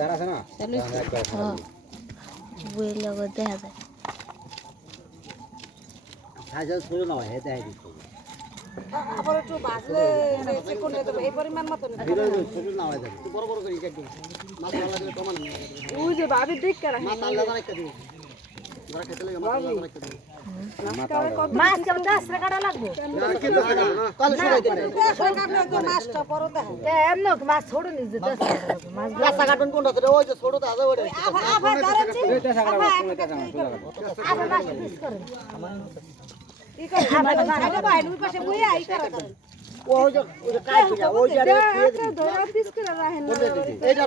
তার আছে না হ্যাঁ বই লাগো দেখা যায় হাজার ছোট না হয় দেখাই দিত আবার একটু বাজলে চিকন হয়ে যাবে এই পরিমাণ মতো না ছোট না হয় যাবে বড় বড় করে কেটে মাছ আলাদা করে টমান ওই যে ভাবি দেখ কেন মাছ আলাদা করে কেটে ধরা খেতে লাগে মাছ আলাদা করে কেটে মাছ কেমন 10 টাকা লাগবে কাল সরাই দেন 10 টাকা লাগবে মাছটা বড় দেখো এমন মাছ ছোড়ে নিছে 10 টাকা মাছ রাস্তা কাটুন কোনটা রে ওই যে ছোট তো আছে ওটা আবার ধরেছি এটা সাগরা কোনটা সাগরা আবার মাছ পিস করে ই করে আবার বাইরে ওই পাশে বইয়া আই করে ওই যে কাজ করে ওই জায়গায় ধরা পিস করে রাখেন না এইটা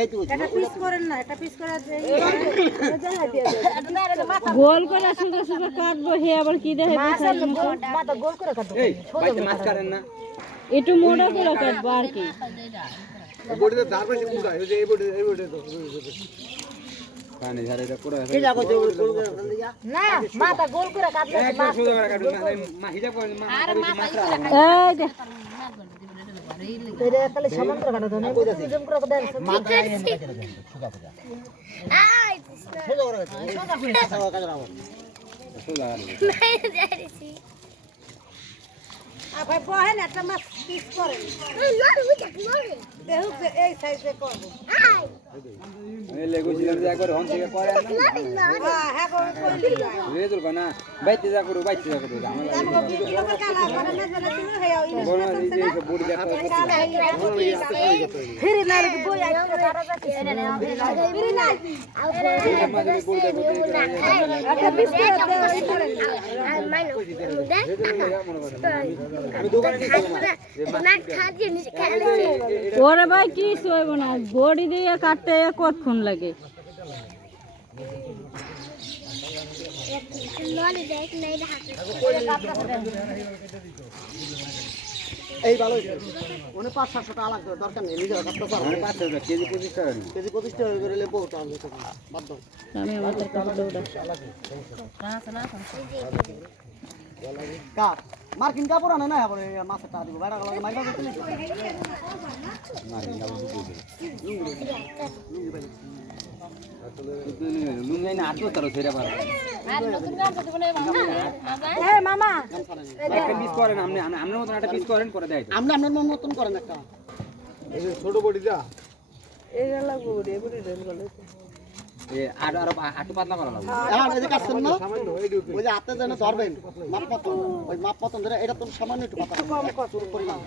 এই তো এটা পিস করেন না এটা পিস করে দেই দেখা দিয়ে গোল করে সুন্দর সুন্দর কাটবো হে আবার কি দেখে মাথা গোল করে কাটবো এই বাইতে মাছ কাটেন না একটু মোটা করে কাটবো আর কি বডিতে ধার বেশি পুরা এই যে এই বডি তো পানি ঝাড়ে এটা পুরো এই যাবো যে গোল করে দিয়া না মাথা গোল করে কাটলে একদম সোজা করে কাটুন মা হিসাব করে মাছ এই দে তেরে তাহলে সমান করে কাটো না জম করে দেন মাথা সুগা পড়া আই সোজা করে সোজা করে রাখো সোজা ভাই বহেন একটা মাছ পিস করে দেখ এই সাইজে করব এই লেগুছিলাম যা করে হন থেকে করে না হ্যাঁ করে কইলি রে দুর না বাইতে যা করু আমার কিলোমিটার কালা করে না জানা তুমি হে বড় এই যে বডি দেখা ফিরে না রে বই আই করে তারা যাচ্ছে ফিরে না একটা পিস করে আমি দোকানে ওরে ভাই কি সইব না বডি দিয়ে কাটতে কতক্ষণ লাগে এই ভালো মানে 500-700 টাকা লাগবে দরকার নেই নিজে কাটতে পারো 500 টাকা কেজি 25 টাকা কেজি 25 টাকা করে লে বহুত আসবে বাদ দাও আমি আমার কাছে দৌড়া কাপ মার্কিন কাপড় আনে না আবার মাছের টাকা দিব বাইরে লাগে মাইনা দিতে মার্কিন কাপড় লুঙ্গি না আটো তার ছেড়ে পারে এ মামা একটা পিস করেন আপনি আপনার মতন একটা পিস করেন করে দেয় আপনি আপনার মতন করেন একটা এই যে ছোট বডি যা এই লাগবো রে বড়ি দেন গলে এ আর আটু পাতলা করা লাগবে এখন এই যে কাটছেন না ওই যে হাতে যেন ধরবেন মাপ মতন ওই মাপ মতন ধরে এটা তো সামান্য একটু পাতলা কম কত পরিমাণ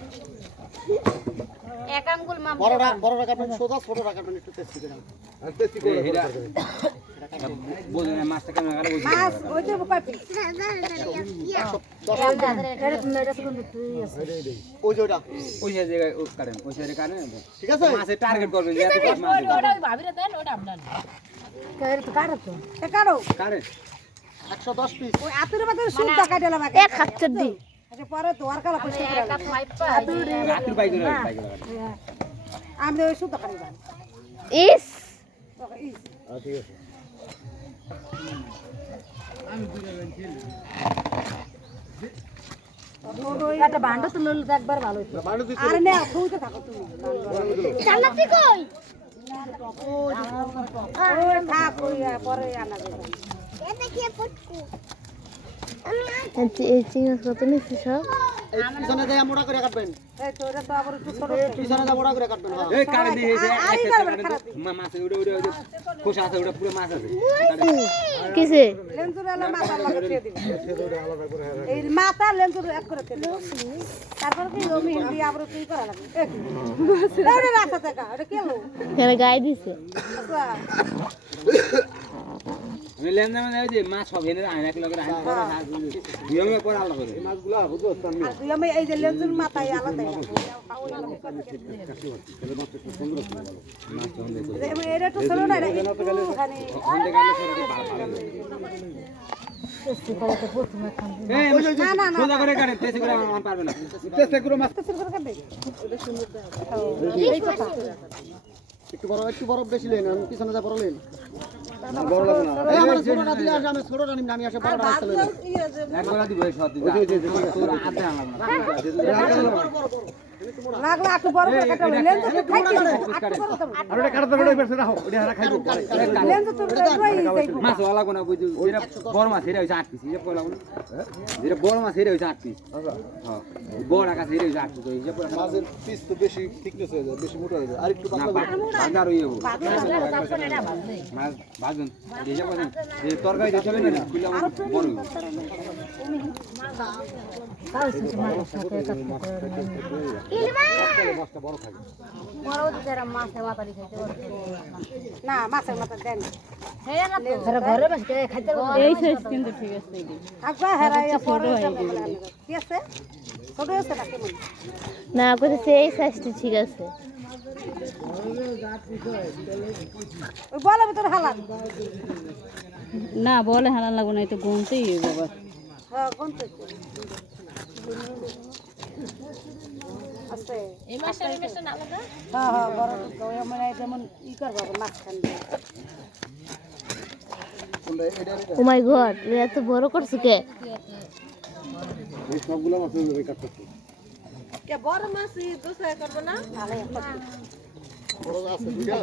এক আঙ্গুল মাপ বড়রা কাটবেন সোজা ছোটরা কাটবেন একটু টেস্টি করে আর টেস্টি করে বলেন মাছটা কেমন গেল মাছ ওই যে কয় পিস ওই যে ওটা ওই জায়গায় কাটেন ওই সাইডে কাটেন ঠিক আছে মাছের টার্গেট করবেন যে এত মাছ ভাবিরে দেন ওটা আপনার কারে তো কারো তো কারো কাটেন 110 পিস ওই আতুর মধ্যে সুদ কাটে দিলাম এক হাত দি আচ্ছা পরে তো আর কালা পয়সা করে রাত্রি বাইক করে আমি ওই সুদ কাটে দিলাম ইস ঠিক আছে একটা বান্ডা তো লল একবার ভালো হইতো আরে না খুঁজতে থাকো তুমি চালাতে কই ওই থাক ওই পরে আনা যাবে এটা কি পটকু এই চিংড়ি কত নিছিস সব এই পিছনে যায় মোড়া করে কাটবেন এই তোরা তো আবার একটু ছোট পিছনে যায় মোড়া করে কাটবেন এই কাটে দিয়ে মাছ উড়ে উড়ে খোসা আছে ওটা পুরো মাছ আছে কিসে লেন্সুর এলা মাথা লাগিয়ে দিবি এই মাথা লেন্সুর এক করে দিবি তারপর কি ও মেহেন্দি আবার কি করা লাগবে ওরে রাস্তা থেকে ওটা কি হলো এরা গায় দিছে আচ্ছা আমি লেনদা মানে ওই যে মাছ সব এনে আইনা কিলো করে আইনা পরে নিয়মে পরে আলাদা করে এই মাছগুলা বুঝছো আমি আর তুই আমি এই যে লেন্সুর মাথায় আলাদা এটা তো ছিল না ওখানে সোজা করে কাটেন তেসে করে আমার পারবে না চেষ্টা করো মাছ একটু বড় বেশি লেন পিছনে যা বড় লেন বড় লাগে না এই আমার ছোটটা দিলে আসে আমি ছোটটা নিম আমি আসে বড়টা আসলে একবার দিব এই সব দিন তোর আধা আনলাম না লাগলে একটু বড় করে কাটা লেন তো খাইতে একটু বড় তো আর ওটা কাটা তো ওই পাশে রাখো ওটা হারা খাইবো লেন তো তোর রই যাইবো মাছ ওলা কোনা বুঝু যেটা বড় মাছ এরা হইছে 8 পিস এটা কইলা কোনা যেটা বড় মাছ এরা হইছে 8 পিস হ্যাঁ বড় আকাশ এরা হইছে 8 পিস এই যে মাছের পিস তো বেশি থিকনেস হয়ে যায় বেশি মোটা হয়ে যায় আর একটু পাতলা বাজার হইব মাছ ভাজুন এই যে বলেন এই তরকারি দিতে হবে না কিলো বড় না মাছের মাথা দেন এই সাইজ কিন্তু ঠিক আছে এটি। আগবা হেরাই পড়ে কি আছে ছোট আছে নাকি মনে না কইতেছে এই সাইজটা ঠিক আছে। ওই বলে ভিতর হালান না বলে হালান লাগবে না এই তো গুনতেই হইব বাবা। হ্যাঁ কোন তো আছে এই মাছটা এই মাছটা না আলাদা? হ্যাঁ হ্যাঁ বড় তো মানে যেমন ই করব মাছ খান ও মাই গড এত বড় করছে কে? এই সবগুলো মাছ ওই কাটতেছে কে বড় মাছ ই দোসা করব না আরে বড় আছে দুইটা